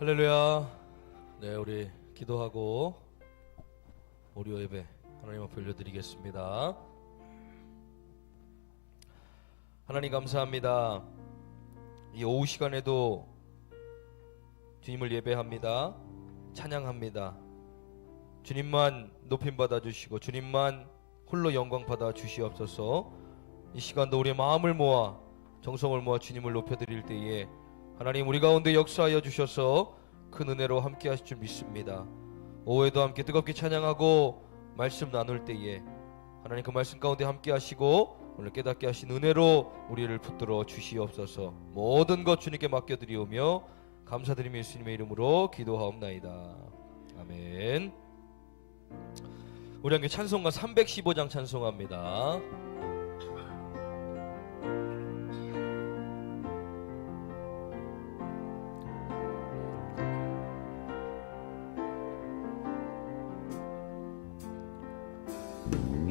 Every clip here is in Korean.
할렐루야. 네, 우리 기도하고 오리오 예배 하나님 앞에 올려드리겠습니다. 하나님 감사합니다. 이 오후 시간에도 주님을 예배합니다. 찬양합니다. 주님만 높임 받아주시고 주님만 홀로 영광 받아 주시옵소서. 이 시간도 우리의 마음을 모아 정성을 모아 주님을 높여드릴 때에 하나님 우리 가운데 역사하여 주셔서 큰 은혜로 함께 하실 줄 믿습니다. 오후에도 함께 뜨겁게 찬양하고 말씀 나눌 때에 하나님 그 말씀 가운데 함께 하시고 오늘 깨닫게 하신 은혜로 우리를 붙들어 주시옵소서. 모든 것 주님께 맡겨드리오며 감사드리며 예수님의 이름으로 기도하옵나이다. 아멘. 우리 함께 찬송가 315장 찬송합니다.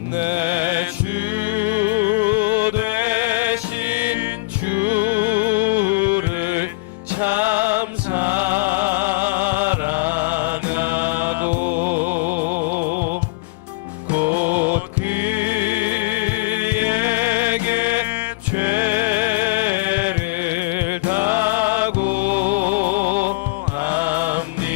내 주 되신 주를 참 사랑하고 곧 그에게 죄를 다고 합니다.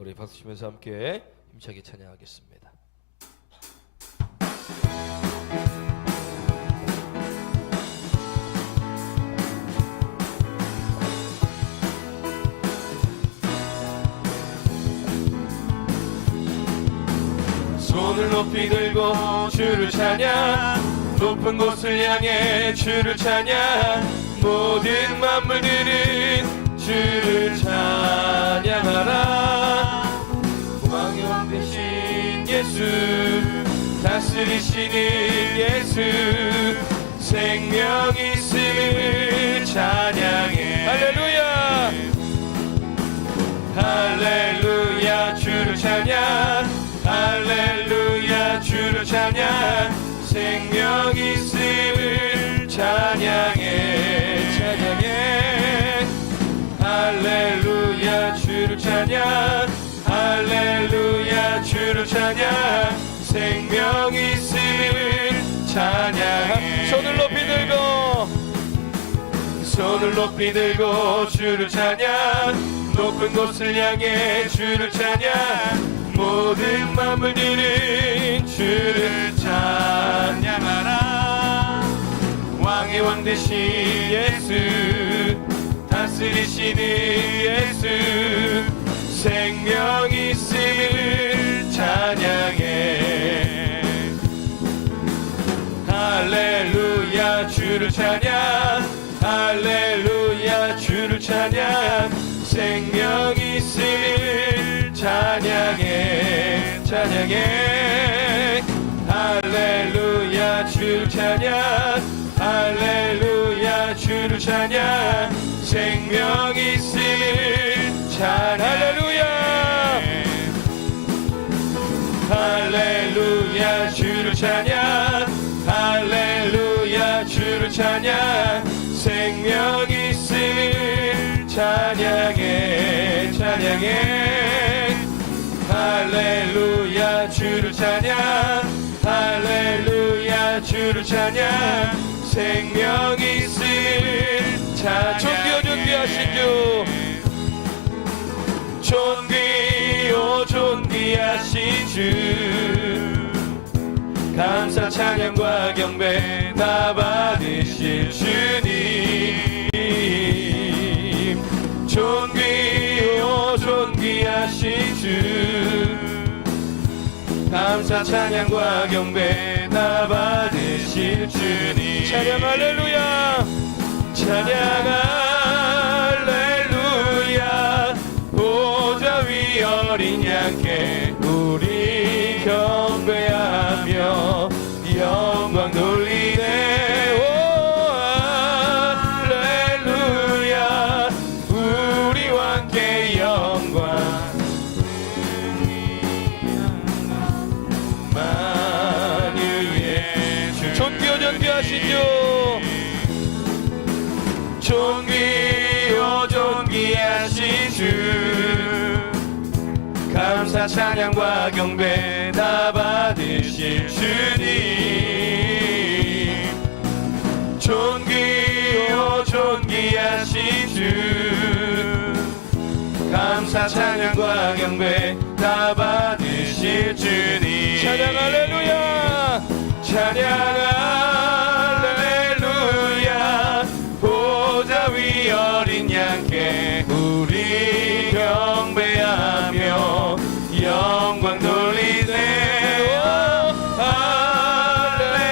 우리 박수 치면서 함께 힘차게 찬양하겠습니다. 손을 높이 들고 주를 찬양, 높은 곳을 향해 주를 찬양, 모든 만물들은 주를 찬양하라. 왕의 왕 되신 예수, 다스리시는 예수, 생명 있음을 찬양해. 할렐루야 할렐루야 주를 찬양, 할렐루야 주를 찬양, 생명 있음을 찬양해. 찬양해 할렐루야 주를 찬양, 할렐루야 주를 찬양, 생명 있음을 찬양해. 손을 높이 들고, 손을 높이 들고 주를 찬양, 높은 곳을 향해 주를 찬양, 모든 만물들은 주를 찬양하라. 왕의 왕 되신 예수, 다스리시는 예수, 생명 있음을 찬양해. 할렐루야 주를 찬양, 할렐루야 주를 찬양, 생명 있음을 찬양해. 찬양해 할렐루야 주를 찬양, 할렐루야 주를 찬양, 생명 있음을 찬양. 할렐루야 할렐루야 주를 찬양, 할렐루야 주를 찬양, 생명 있음을 찬양해. 찬양해 할렐루야 주를 찬양, 할렐루야 주를 찬양, 생명 있음을 찬양. 존귀하신 주, 존귀하신 주, 감사 찬양과 경배 다 받으실 주님. 존귀하신 주, 감사 찬양과 경배 다 받으실 주님. 찬양 할렐루야, 찬양 할렐루야, 보좌 위 어린 양께 우리 경배하며 영광 돌리네. 오 할렐루야, 우리 왕께 영광. 만유의 주, 존귀하신 주, 존귀하신 주, 감사 찬양과 경배 다 받으실 주님. 존귀하신 주, 감사 찬양과 경배 다 받으실 주님. 찬양 할렐루야, 찬양 할렐루야, 보좌 위 어린 양께 우리 경배하며 영광 돌리네. 오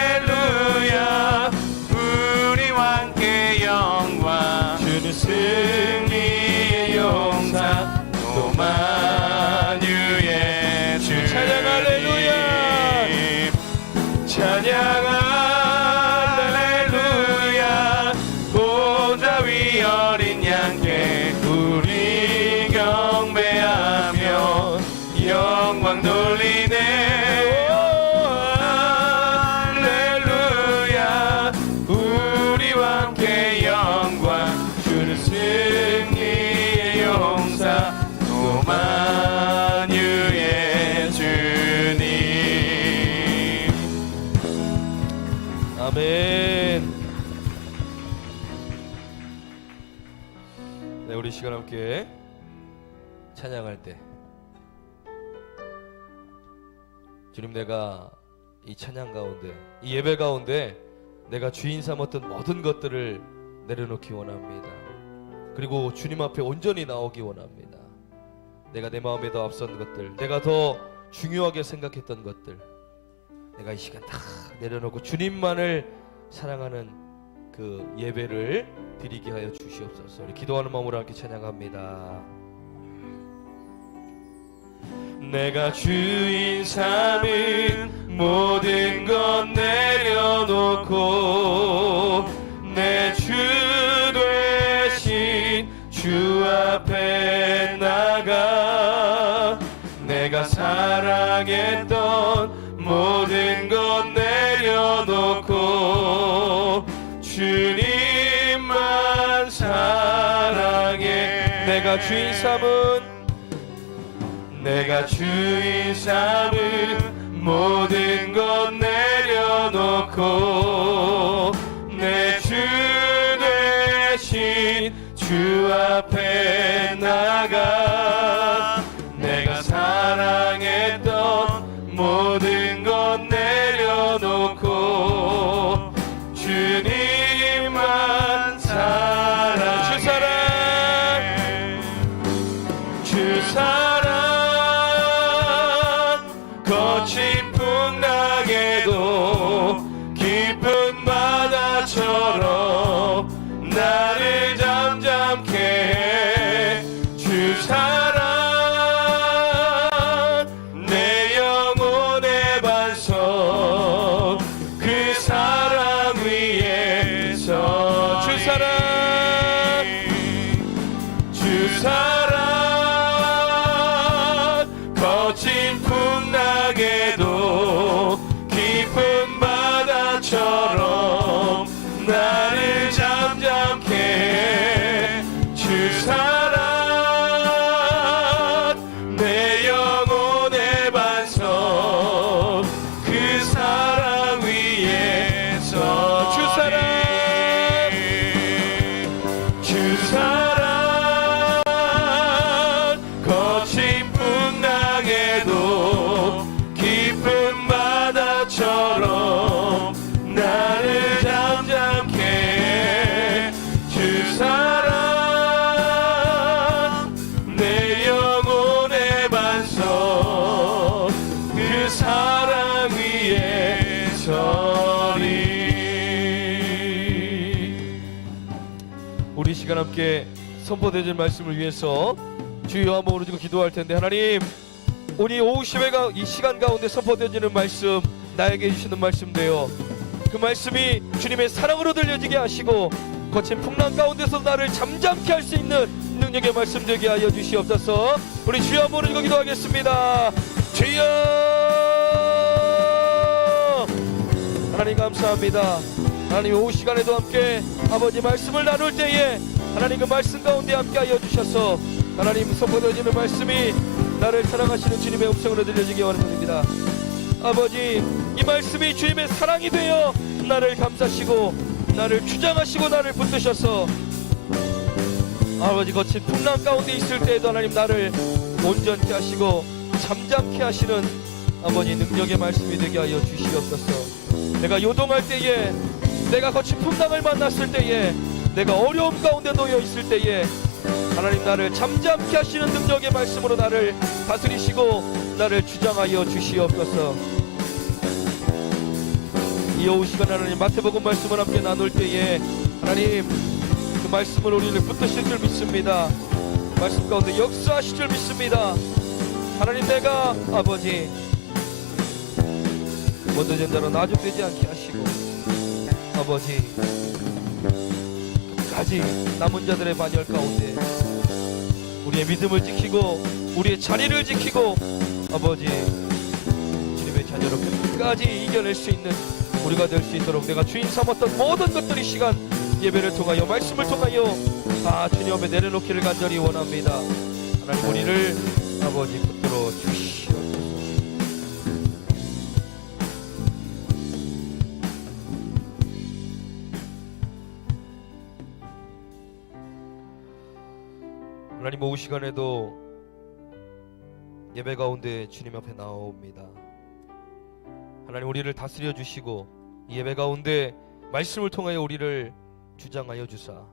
할렐루야, 우리 왕께 영광. 주는 승리의 용사, 또 만유의 주. 찬양 할렐루야, 찬양 할렐루야, 보좌 위 어린 양께 우리 경배하며 영광 돌리네. 오 할렐루야, 우리 왕께 영광. 주는 승리의 용사, 또 만유의 주님. 아멘. 네, 우리 시간 함께 찬양할 때 주님, 내가 이 찬양 가운데, 이 예배 가운데 내가 주인 삼았던 모든 것들을 내려놓기 원합니다. 그리고 주님 앞에 온전히 나오기 원합니다. 내가 내 마음에 더 앞선 것들, 내가 더 중요하게 생각했던 것들, 내가 이 시간 다 내려놓고 주님만을 사랑하는 그 예배를 드리게 하여 주시옵소서. 우리 기도하는 마음으로 함께 찬양합니다. 내가 주인 삼은 모든 것 내려놓고 내 주 되신 주 앞에 나가 내가 사랑했던 모든 것 내려놓고 주님만 사랑해. 내가 주인 삼은 모든 것 내려놓고 내 주 되신 주 앞에 나가 내가 사랑했던 모든 것 내려놓고 주님만 사랑해. 주 사랑 거친 풍랑에도 깊은 바다처럼 나를 잠잠케 해. 주 사랑 내 영혼의 반석 그 사랑 위에서 주 사랑 거친 풍랑에도 깊은 바다처럼 나를 잠잠케 해. 주 사랑 내 영혼의 반석 그 사랑 위에서 주 사랑 거친 풍랑에도 깊은 바다처럼 나를 잠잠케 해. 주 사랑 내 영혼의 반석 그 사랑 위에 서리. 우리 시간 함께 선포되어진 말씀을 위해서 주여 한번 오르지고 기도할 텐데, 하나님, 우리 오후 예배가 이 시간 가운데 선포되어지는 말씀, 나에게 주시는 말씀되어 그 말씀이 주님의 사랑으로 들려지게 하시고 거친 풍랑 가운데서 나를 잠잠케 할 수 있는 능력의 말씀 되게 하여 주시옵소서. 우리 주여 한번 오르지고 기도하겠습니다. 주여, 하나님 감사합니다. 하나님, 오후 시간에도 함께 아버지 말씀을 나눌 때에 하나님 그 말씀 가운데 함께 하여 주셔서 하나님 선포되어지는 말씀이 나를 사랑하시는 주님의 음성으로 들려지기 원합니다. 아버지, 이 말씀이 주님의 사랑이 되어 나를 감싸시고 나를 주장하시고 나를 붙드셔서 아버지 거친 풍랑 가운데 있을 때에도 하나님 나를 온전케 하시고 잠잠케 하시는 아버지 능력의 말씀이 되게 하여 주시옵소서. 내가 요동할 때에, 내가 거친 풍랑을 만났을 때에, 내가 어려움 가운데 놓여 있을 때에 하나님 나를 잠잠케 하시는 능력의 말씀으로 나를 다스리시고 나를 주장하여 주시옵소서. 이 오후 시간 하나님 마태복음 말씀을 함께 나눌 때에 하나님 그 말씀을 우리를 붙드실 줄 믿습니다. 말씀 가운데 역사하실 줄 믿습니다. 하나님, 내가 아버지 먼저 된 대로 나중되지 않게 하시고 아버지 끝까지 남은 자들의 반열 가운데 우리의 믿음을 지키고 우리의 자리를 지키고 아버지 주님의 자녀로 끝까지 이겨낼 수 있는 우리가 될 수 있도록 내가 주인 삼았던 모든 것들이 시간 예배를 통하여 말씀을 통하여 다 주님 앞에 내려놓기를 간절히 원합니다. 하나님, 우리를 아버지 붙들어 주시옵소서. 하나님, 오후 시간에도 예배 가운데 주님 앞에 나옵니다. 하나님 우리를 다스려 주시고 이 예배 가운데 말씀을 통하여 우리를 주장하여 주사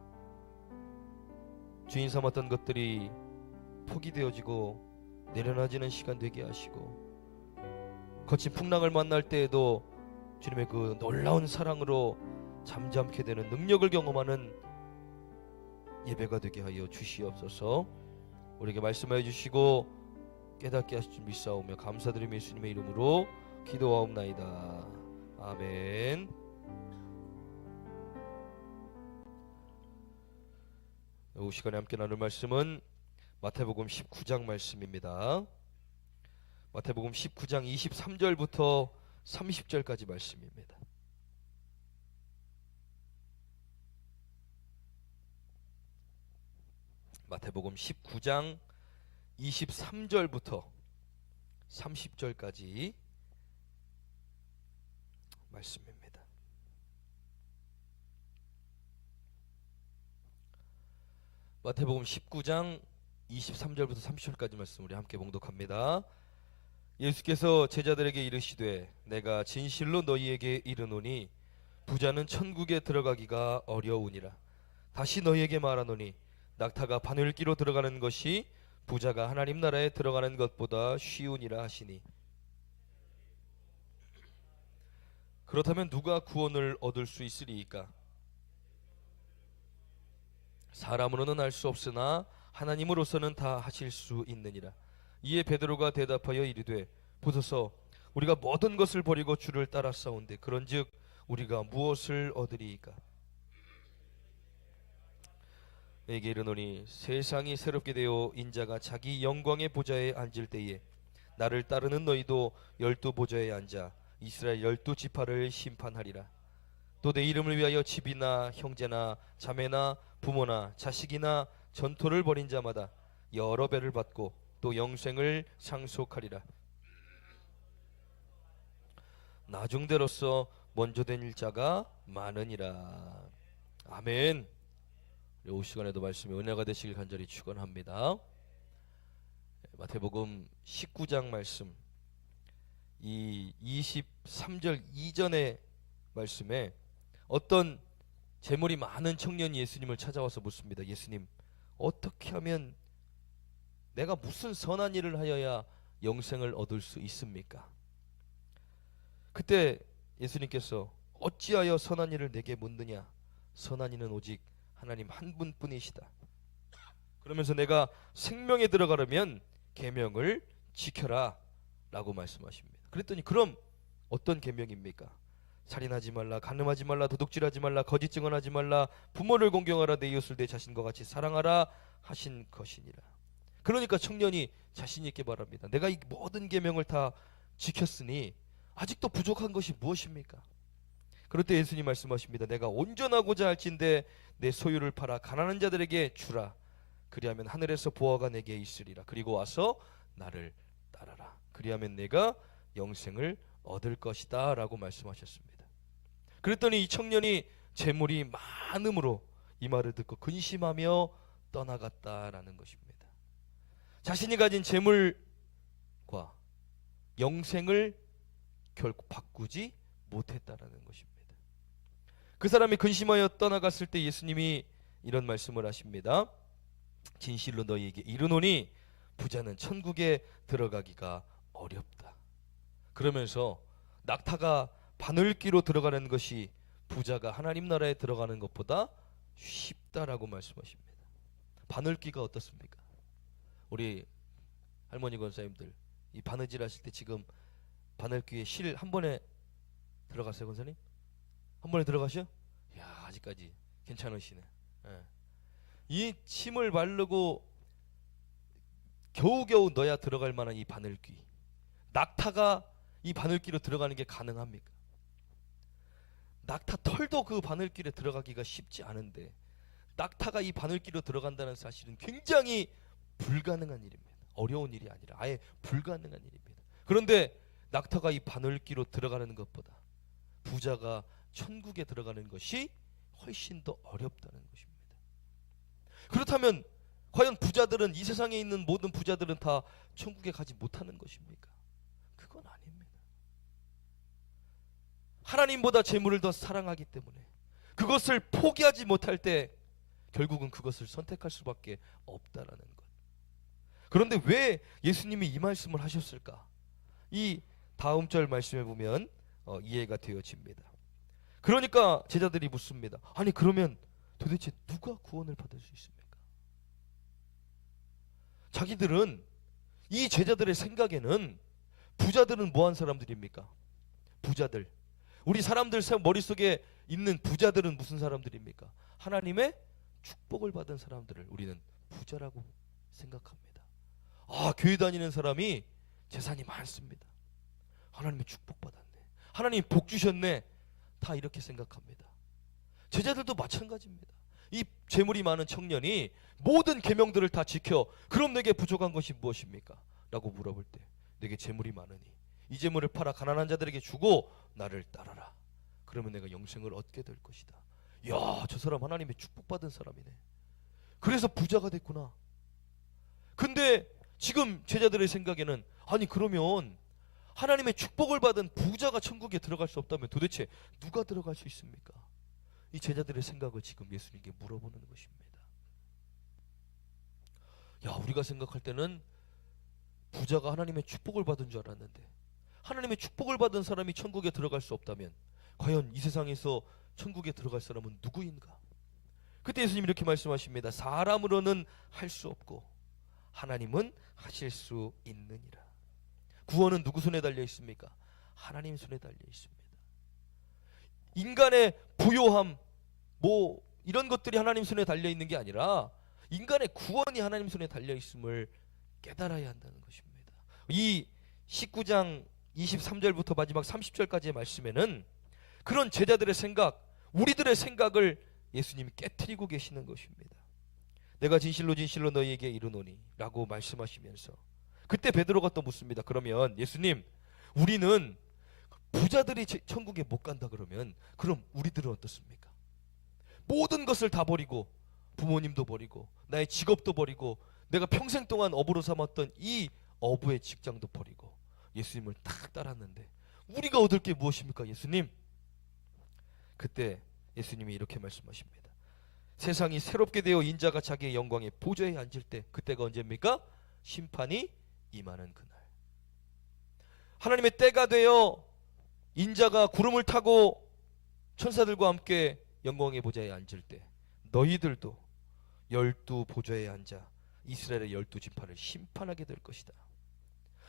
주인 삼았던 것들이 포기되어지고 내려놔지는 시간 되게 하시고 거친 풍랑을 만날 때에도 주님의 그 놀라운 사랑으로 잠잠케 되는 능력을 경험하는 예배가 되게 하여 주시옵소서. 우리에게 말씀하여 주시고 깨닫게 하실 줄 믿사오며 감사드리며 예수님의 이름으로 기도하옵나이다. 아멘. 이 시간에 함께 나눌 말씀은 마태복음 19장 말씀입니다. 마태복음 19장 23절부터 30절까지 말씀입니다. 마태복음 19장 23절부터 30절까지 말씀입니다. 마태복음 19장 23절부터 30절까지 말씀 우리 함께 봉독합니다. 예수께서 제자들에게 이르시되 내가 진실로 너희에게 이르노니 부자는 천국에 들어가기가 어려우니라. 다시 너희에게 말하노니 낙타가 바늘기로 들어가는 것이 부자가 하나님 나라에 들어가는 것보다 쉬우니라 하시니 그렇다면 누가 구원을 얻을 수 있으리이까? 사람으로는 알 수 없으나 하나님으로서는 다 하실 수 있느니라. 이에 베드로가 대답하여 이르되 보소서 우리가 모든 것을 버리고 주를 따라 싸운데 그런즉 우리가 무엇을 얻으리이까? 내게 이르노니 세상이 새롭게 되어 인자가 자기 영광의 보좌에 앉을 때에 나를 따르는 너희도 12보좌에 앉아 이스라엘 12지파를 심판하리라. 또 내 이름을 위하여 집이나 형제나 자매나 부모나 자식이나 전토를 벌인 자마다 여러 배를 받고 또 영생을 상속하리라. 나중대로서 먼저 된 자가 많으니라. 아멘. 이 시간에도 말씀이 은혜가 되시길 간절히 축원합니다. 마태복음 19장 말씀 이 23절 이전의 말씀에 어떤 재물이 많은 청년이 예수님을 찾아와서 묻습니다. 예수님, 어떻게 하면 내가 무슨 선한 일을 하여야 영생을 얻을 수 있습니까? 그때 예수님께서 어찌하여 선한 일을 내게 묻느냐? 선한 이는 오직 하나님 한 분뿐이시다. 그러면서 내가 생명에 들어가려면 계명을 지켜라 라고 말씀하십니다. 그랬더니 그럼 어떤 계명입니까? 살인하지 말라, 간음하지 말라, 도둑질하지 말라, 거짓 증언하지 말라, 부모를 공경하라, 내 이웃을 내 자신과 같이 사랑하라 하신 것이니라. 그러니까 청년이 자신 있게 말합니다. 내가 이 모든 계명을 다 지켰으니 아직도 부족한 것이 무엇입니까? 그럴 때 예수님 말씀하십니다. 내가 온전하고자 할진대 내 소유를 팔아 가난한 자들에게 주라. 그리하면 하늘에서 보화가 내게 있으리라. 그리고 와서 나를 따라라. 그리하면 내가 영생을 얻을 것이다 라고 말씀하셨습니다. 그랬더니 이 청년이 재물이 많음으로 이 말을 듣고 근심하며 떠나갔다라는 것입니다. 자신이 가진 재물과 영생을 결국 바꾸지 못했다라는 것입니다. 그 사람이 근심하여 떠나갔을 때 예수님이 이런 말씀을 하십니다. 진실로 너희에게 이르노니 부자는 천국에 들어가기가 어렵다. 그러면서 낙타가 바늘기로 들어가는 것이 부자가 하나님 나라에 들어가는 것보다 쉽다라고 말씀하십니다. 바늘기가 어떻습니까? 우리 할머니 권사님들 이 바느질 하실 때 지금 바늘기에 실 한 번에 들어갔어요, 권사님? 한 번에 들어가셔? 야, 아직까지 괜찮으시네. 예. 이 침을 바르고 겨우겨우 넣어야 들어갈 만한 이 바늘귀, 낙타가 이 바늘귀로 들어가는 게 가능합니까? 낙타 털도 그 바늘귀에 들어가기가 쉽지 않은데 낙타가 이 바늘귀로 들어간다는 사실은 굉장히 불가능한 일입니다. 어려운 일이 아니라 아예 불가능한 일입니다. 그런데 낙타가 이 바늘귀로 들어가는 것보다 부자가 천국에 들어가는 것이 훨씬 더 어렵다는 것입니다. 그렇다면 과연 부자들은, 이 세상에 있는 모든 부자들은 다 천국에 가지 못하는 것입니까? 그건 아닙니다. 하나님보다 재물을 더 사랑하기 때문에 그것을 포기하지 못할 때 결국은 그것을 선택할 수밖에 없다라는 것. 그런데 왜 예수님이 이 말씀을 하셨을까? 이 다음 절 말씀에 보면 이해가 되어집니다. 그러니까 제자들이 묻습니다. 아니 그러면 도대체 누가 구원을 받을 수 있습니까? 자기들은, 이 제자들의 생각에는 부자들은 뭐한 사람들입니까? 부자들. 우리 사람들 머릿속에 있는 부자들은 무슨 사람들입니까? 하나님의 축복을 받은 사람들을 우리는 부자라고 생각합니다. 아, 교회 다니는 사람이 재산이 많습니다. 하나님의 축복받았네. 하나님 복 주셨네. 다 이렇게 생각합니다. 제자들도 마찬가지입니다. 이 재물이 많은 청년이 모든 계명들을 다 지켜 그럼 내게 부족한 것이 무엇입니까? 라고 물어볼 때 내게 재물이 많으니 이 재물을 팔아 가난한 자들에게 주고 나를 따라라. 그러면 내가 영생을 얻게 될 것이다. 이야, 저 사람 하나님의 축복받은 사람이네. 그래서 부자가 됐구나. 근데 지금 제자들의 생각에는 아니 그러면 하나님의 축복을 받은 부자가 천국에 들어갈 수 없다면 도대체 누가 들어갈 수 있습니까? 이 제자들의 생각을 지금 예수님께 물어보는 것입니다. 야, 우리가 생각할 때는 부자가 하나님의 축복을 받은 줄 알았는데 하나님의 축복을 받은 사람이 천국에 들어갈 수 없다면 과연 이 세상에서 천국에 들어갈 사람은 누구인가? 그때 예수님 이렇게 말씀하십니다. 사람으로는 할 수 없고 하나님은 하실 수 있느니라. 구원은 누구 손에 달려 있습니까? 하나님 손에 달려 있습니다. 인간의 부요함 뭐 이런 것들이 하나님 손에 달려 있는 게 아니라 인간의 구원이 하나님 손에 달려 있음을 깨달아야 한다는 것입니다. 이 19장 23절부터 마지막 30절까지의 말씀에는 그런 제자들의 생각, 우리들의 생각을 예수님이 깨트리고 계시는 것입니다. 내가 진실로 진실로 너희에게 이르노니 라고 말씀하시면서 그때 베드로가 또 묻습니다. 그러면 예수님, 우리는 부자들이 천국에 못 간다 그러면 그럼 우리들은 어떻습니까? 모든 것을 다 버리고 부모님도 버리고 나의 직업도 버리고 내가 평생 동안 어부로 삼았던 이 어부의 직장도 버리고 예수님을 딱 따랐는데 우리가 얻을 게 무엇입니까? 예수님. 그때 예수님이 이렇게 말씀하십니다. 세상이 새롭게 되어 인자가 자기의 영광의 보좌에 앉을 때, 그때가 언제입니까? 심판이 임하는 그날. 하나님의 때가 되어 인자가 구름을 타고 천사들과 함께 영광의 보좌에 앉을 때 너희들도 12 보좌에 앉아 이스라엘의 12 지파를 심판하게 될 것이다.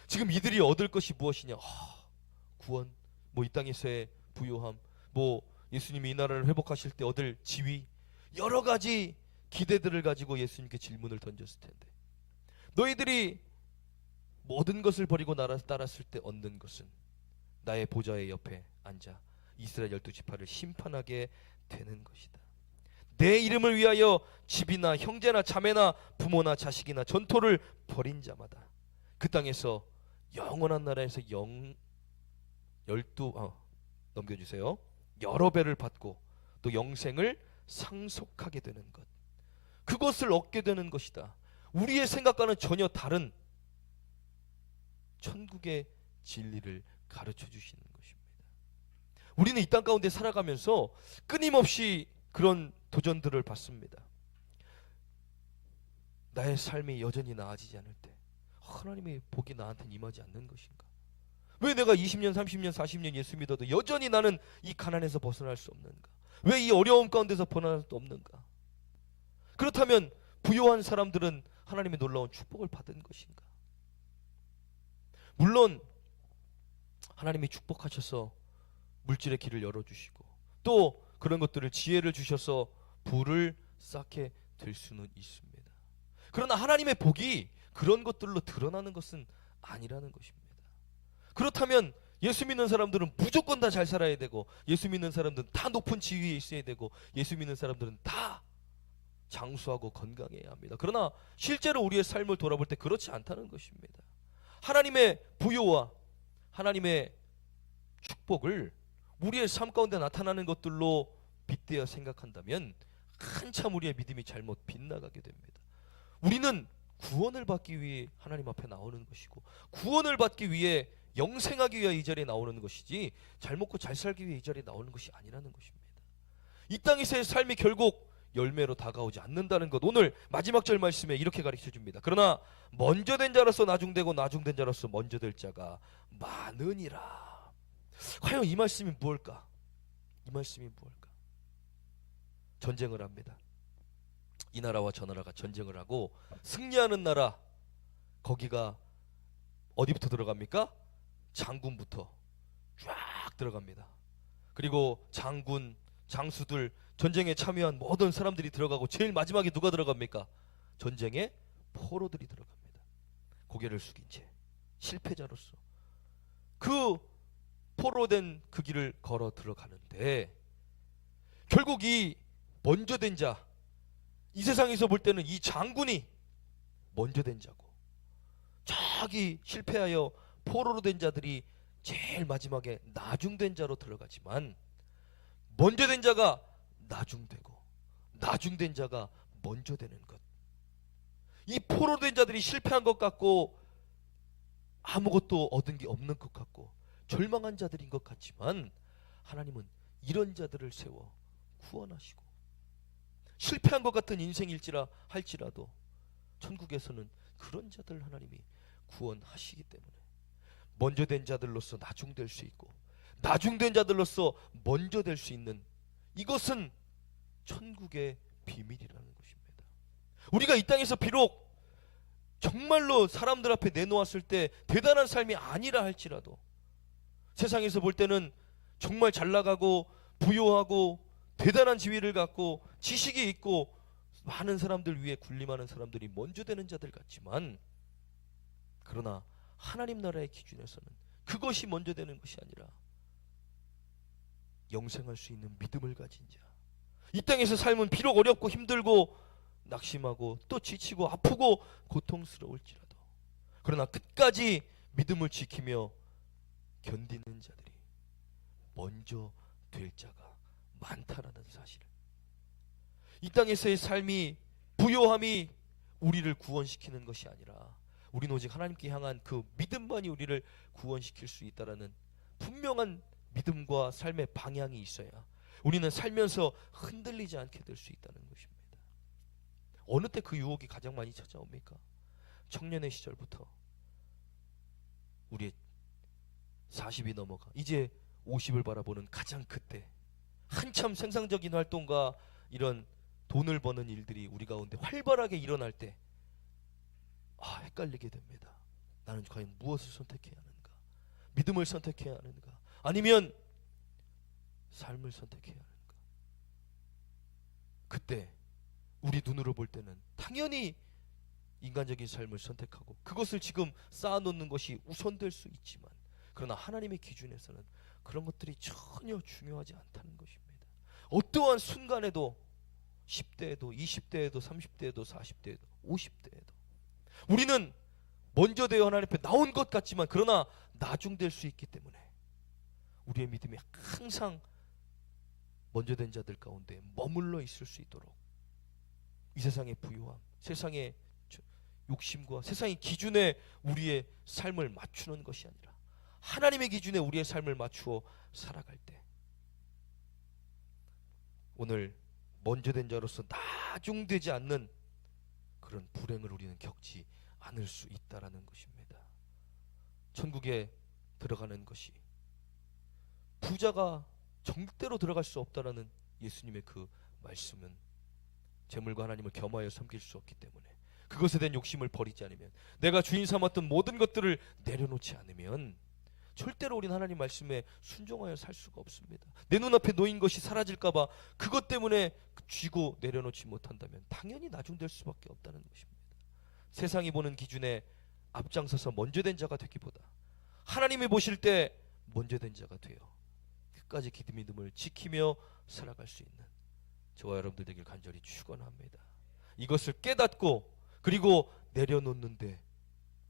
지금 이들이 얻을 것이 무엇이냐? 구원, 뭐 이 땅에서의 부요함, 뭐 예수님이 이 나라를 회복하실 때 얻을 지위, 여러 가지 기대들을 가지고 예수님께 질문을 던졌을 텐데 너희들이 모든 것을 버리고 나를 따랐을 때 얻는 것은 나의 보좌의 옆에 앉아 이스라엘 12 지파를 심판하게 되는 것이다. 내 이름을 위하여 집이나 형제나 자매나 부모나 자식이나 전토를 벌인 자마다 그 땅에서 영원한 나라에서 넘겨주세요. 여러 배를 받고 또 영생을 상속하게 되는 것, 그것을 얻게 되는 것이다. 우리의 생각과는 전혀 다른 천국의 진리를 가르쳐 주시는 것입니다. 우리는 이 땅 가운데 살아가면서 끊임없이 그런 도전들을 받습니다. 나의 삶이 여전히 나아지지 않을 때 하나님의 복이 나한테 임하지 않는 것인가? 왜 내가 20년, 30년, 40년 예수 믿어도 여전히 나는 이 가난에서 벗어날 수 없는가? 왜 이 어려움 가운데서 벗어날 수 없는가? 그렇다면 부요한 사람들은 하나님의 놀라운 축복을 받은 것인가? 물론 하나님이 축복하셔서 물질의 길을 열어주시고 또 그런 것들을 지혜를 주셔서 부를 쌓게 될 수는 있습니다. 그러나 하나님의 복이 그런 것들로 드러나는 것은 아니라는 것입니다. 그렇다면 예수 믿는 사람들은 무조건 다 잘 살아야 되고 예수 믿는 사람들은 다 높은 지위에 있어야 되고 예수 믿는 사람들은 다 장수하고 건강해야 합니다. 그러나 실제로 우리의 삶을 돌아볼 때 그렇지 않다는 것입니다. 하나님의 부요와 하나님의 축복을 우리의 삶 가운데 나타나는 것들로 빗대어 생각한다면 한참 우리의 믿음이 잘못 빗나가게 됩니다. 우리는 구원을 받기 위해 하나님 앞에 나오는 것이고 구원을 받기 위해 영생하기 위해 이 자리에 나오는 것이지 잘 먹고 잘 살기 위해 이 자리에 나오는 것이 아니라는 것입니다. 이 땅에서의 삶이 결국 열매로 다가오지 않는다는 것, 오늘 마지막 절 말씀에 이렇게 가르쳐 줍니다. 그러나 먼저 된 자로서 나중되고 나중된 자로서 먼저 될 자가 많으니라. 과연 이 말씀이 무엇일까? 이 말씀이 무엇일까? 전쟁을 합니다. 이 나라와 저 나라가 전쟁을 하고 승리하는 나라, 거기가 어디부터 들어갑니까? 장군부터 쫙 들어갑니다. 그리고 장군, 장수들, 전쟁에 참여한 모든 사람들이 들어가고 제일 마지막에 누가 들어갑니까? 전쟁에 포로들이 들어갑니다. 고개를 숙인 채 실패자로서 그 포로된 그 길을 걸어 들어가는데, 결국 이 먼저 된 자, 이 세상에서 볼 때는 이 장군이 먼저 된 자고, 저기 실패하여 포로로 된 자들이 제일 마지막에 나중된 자로 들어가지만, 먼저 된 자가 나중되고 나중된 자가 먼저 되는 것, 이 포로로 된 자들이 실패한 것 같고 아무것도 얻은 게 없는 것 같고 절망한 자들인 것 같지만, 하나님은 이런 자들을 세워 구원하시고, 실패한 것 같은 인생일지라 할지라도 천국에서는 그런 자들 하나님이 구원하시기 때문에 먼저 된 자들로서 나중될 수 있고 나중된 자들로서 먼저 될 수 있는, 이것은 천국의 비밀이라는 것입니다. 우리가 이 땅에서 비록 정말로 사람들 앞에 내놓았을 때 대단한 삶이 아니라 할지라도, 세상에서 볼 때는 정말 잘 나가고 부유하고 대단한 지위를 갖고 지식이 있고 많은 사람들 위에 군림하는 사람들이 먼저 되는 자들 같지만, 그러나 하나님 나라의 기준에서는 그것이 먼저 되는 것이 아니라 영생할 수 있는 믿음을 가진 자, 이 땅에서 삶은 비록 어렵고 힘들고 낙심하고 또 지치고 아프고 고통스러울지라도, 그러나 끝까지 믿음을 지키며 견디는 자들이 먼저 될 자가 많다라는 사실을, 이 땅에서의 삶이, 부요함이 우리를 구원시키는 것이 아니라 우리는 오직 하나님께 향한 그 믿음만이 우리를 구원시킬 수 있다라는 분명한 믿음과 삶의 방향이 있어야 우리는 살면서 흔들리지 않게 될 수 있다는 것입니다. 어느 때 그 유혹이 가장 많이 찾아옵니까? 청년의 시절부터 우리의 40이 넘어가 이제 50을 바라보는 가장 그때, 한참 생산적인 활동과 이런 돈을 버는 일들이 우리 가운데 활발하게 일어날 때, 헷갈리게 됩니다. 나는 과연 무엇을 선택해야 하는가? 믿음을 선택해야 하는가? 아니면 삶을 선택해야 하는가? 그때 우리 눈으로 볼 때는 당연히 인간적인 삶을 선택하고 그것을 지금 쌓아놓는 것이 우선될 수 있지만, 그러나 하나님의 기준에서는 그런 것들이 전혀 중요하지 않다는 것입니다. 어떠한 순간에도, 10대에도 20대에도 30대에도 40대에도 50대에도 우리는 먼저 되어 하나님 앞에 나온 것 같지만, 그러나 나중될 수 있기 때문에 우리의 믿음이 항상 먼저 된 자들 가운데 머물러 있을 수 있도록, 이 세상의 부유함, 세상의 욕심과 세상의 기준에 우리의 삶을 맞추는 것이 아니라 하나님의 기준에 우리의 삶을 맞추어 살아갈 때, 오늘 먼저 된 자로서 나중되지 않는 그런 불행을 우리는 겪지 않을 수 있다라는 것입니다. 천국에 들어가는 것이, 부자가 절대로 들어갈 수 없다라는 예수님의 그 말씀은 재물과 하나님을 겸하여 섬길 수 없기 때문에, 그것에 대한 욕심을 버리지 않으면, 내가 주인 삼았던 모든 것들을 내려놓지 않으면 절대로 우리는 하나님 말씀에 순종하여 살 수가 없습니다. 내 눈앞에 놓인 것이 사라질까봐 그것 때문에 쥐고 내려놓지 못한다면 당연히 나중될 수밖에 없다는 것입니다. 세상이 보는 기준에 앞장서서 먼저 된 자가 되기보다 하나님이 보실 때 먼저 된 자가 되어 끝까지 믿음을 지키며 살아갈 수 있는 저와 여러분들 되길 간절히 축원합니다. 이것을 깨닫고 그리고 내려놓는데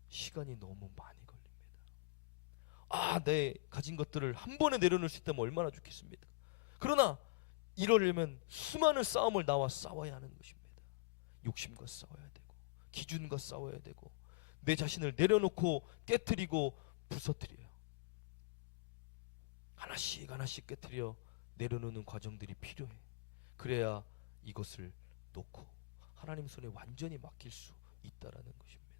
시간이 너무 많이 걸립니다. 내 가진 것들을 한 번에 내려놓을 수 있다면 얼마나 좋겠습니까? 그러나 이러려면 수많은 싸움을 나와 싸워야 하는 것입니다. 욕심과 싸워야 되고 기준과 싸워야 되고 내 자신을 내려놓고 깨트리고 부서뜨려요. 하나씩 하나씩 깨트려 내려놓는 과정들이 필요해. 그래야 이것을 놓고 하나님 손에 완전히 맡길 수 있다라는 것입니다.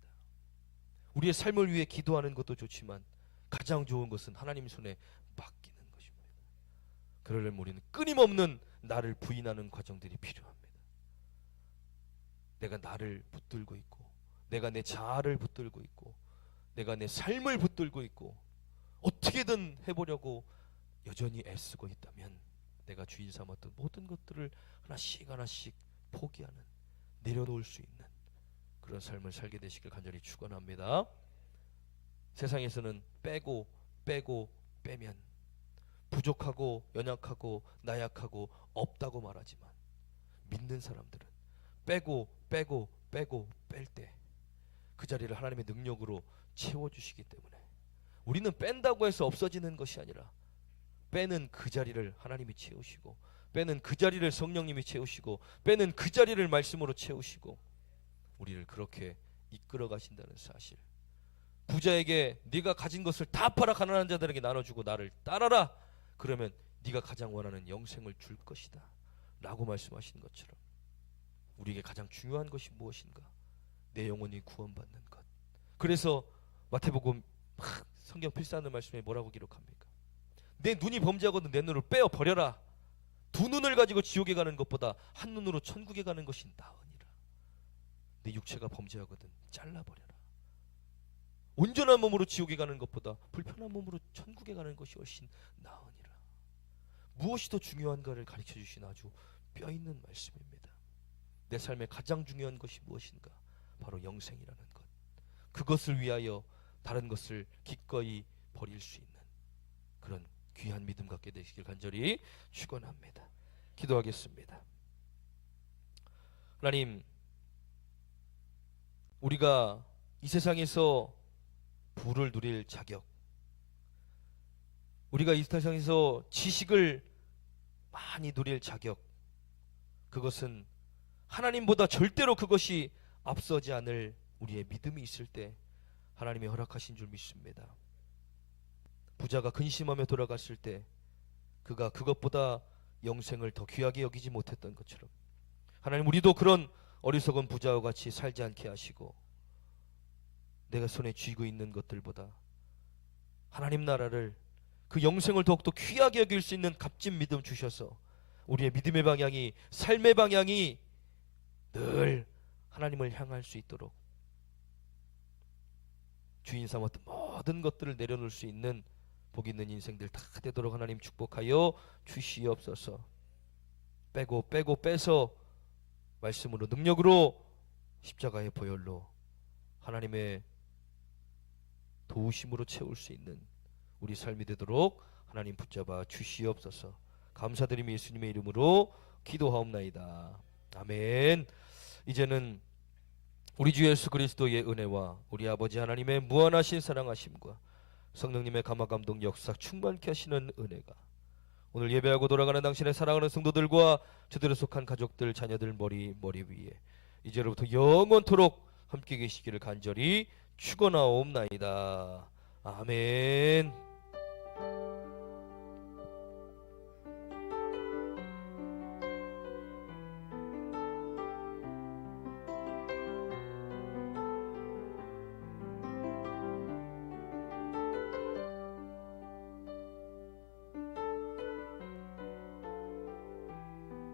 우리의 삶을 위해 기도하는 것도 좋지만 가장 좋은 것은 하나님 손에 맡기는 것입니다. 그러려면 우리는 끊임없는 나를 부인하는 과정들이 필요합니다. 내가 나를 붙들고 있고, 내가 내 자아를 붙들고 있고, 내가 내 삶을 붙들고 있고, 어떻게든 해보려고 여전히 애쓰고 있다면 내가 주인 삼았던 모든 것들을 하나씩 하나씩 포기하는, 내려놓을 수 있는 그런 삶을 살게 되시길 간절히 축원합니다. 세상에서는 빼고 빼면 부족하고 연약하고 나약하고 없다고 말하지만, 믿는 사람들은 빼고 뺄 때 그 자리를 하나님의 능력으로 채워주시기 때문에, 우리는 뺀다고 해서 없어지는 것이 아니라 빼는 그 자리를 하나님이 채우시고, 빼는 그 자리를 성령님이 채우시고, 빼는 그 자리를 말씀으로 채우시고 우리를 그렇게 이끌어 가신다는 사실. 부자에게 네가 가진 것을 다 팔아 가난한 자들에게 나눠주고 나를 따라라, 그러면 네가 가장 원하는 영생을 줄 것이다 라고 말씀하신 것처럼, 우리에게 가장 중요한 것이 무엇인가? 내 영혼이 구원받는 것. 그래서 마태복음 성경 필사하는 말씀에 뭐라고 기록합니까? 내 눈이 범죄하거든 내 눈을 빼어 버려라. 두 눈을 가지고 지옥에 가는 것보다 한 눈으로 천국에 가는 것이 나으니라. 내 육체가 범죄하거든 잘라버려라. 온전한 몸으로 지옥에 가는 것보다 불편한 몸으로 천국에 가는 것이 훨씬 나으니라. 무엇이 더 중요한가를 가르쳐 주신 아주 뼈있는 말씀입니다. 내 삶에 가장 중요한 것이 무엇인가? 바로 영생이라는 것. 그것을 위하여 다른 것을 기꺼이 버릴 수 있는 그런 귀한 믿음 갖게 되시길 간절히 축원합니다. 기도하겠습니다. 하나님, 우리가 이 세상에서 부를 누릴 자격, 우리가 이 세상에서 지식을 많이 누릴 자격, 그것은 하나님보다 절대로 그것이 앞서지 않을 우리의 믿음이 있을 때 하나님이 허락하신 줄 믿습니다. 부자가 근심하며 돌아갔을 때 그가 그것보다 영생을 더 귀하게 여기지 못했던 것처럼, 하나님, 우리도 그런 어리석은 부자와 같이 살지 않게 하시고, 내가 손에 쥐고 있는 것들보다 하나님 나라를, 그 영생을 더욱더 귀하게 여길 수 있는 값진 믿음 주셔서 우리의 믿음의 방향이, 삶의 방향이 늘 하나님을 향할 수 있도록 주인 삼았던 모든 것들을 내려놓을 수 있는 복 있는 인생들 다 되도록 하나님 축복하여 주시옵소서. 빼고 빼서 말씀으로, 능력으로, 십자가의 보혈로 하나님의 도우심으로 채울 수 있는 우리 삶이 되도록 하나님 붙잡아 주시옵소서. 감사드리며 예수님의 이름으로 기도하옵나이다. 아멘. 이제는 우리 주 예수 그리스도의 은혜와 우리 아버지 하나님의 무한하신 사랑하심과 성령님의 감화감동 역사 충만케 하시는 은혜가 오늘 예배하고 돌아가는 당신의 사랑하는 성도들과 저들에 속한 가족들, 자녀들 머리 위에 이제로부터 영원토록 함께 계시기를 간절히 축원하옵나이다. 아멘.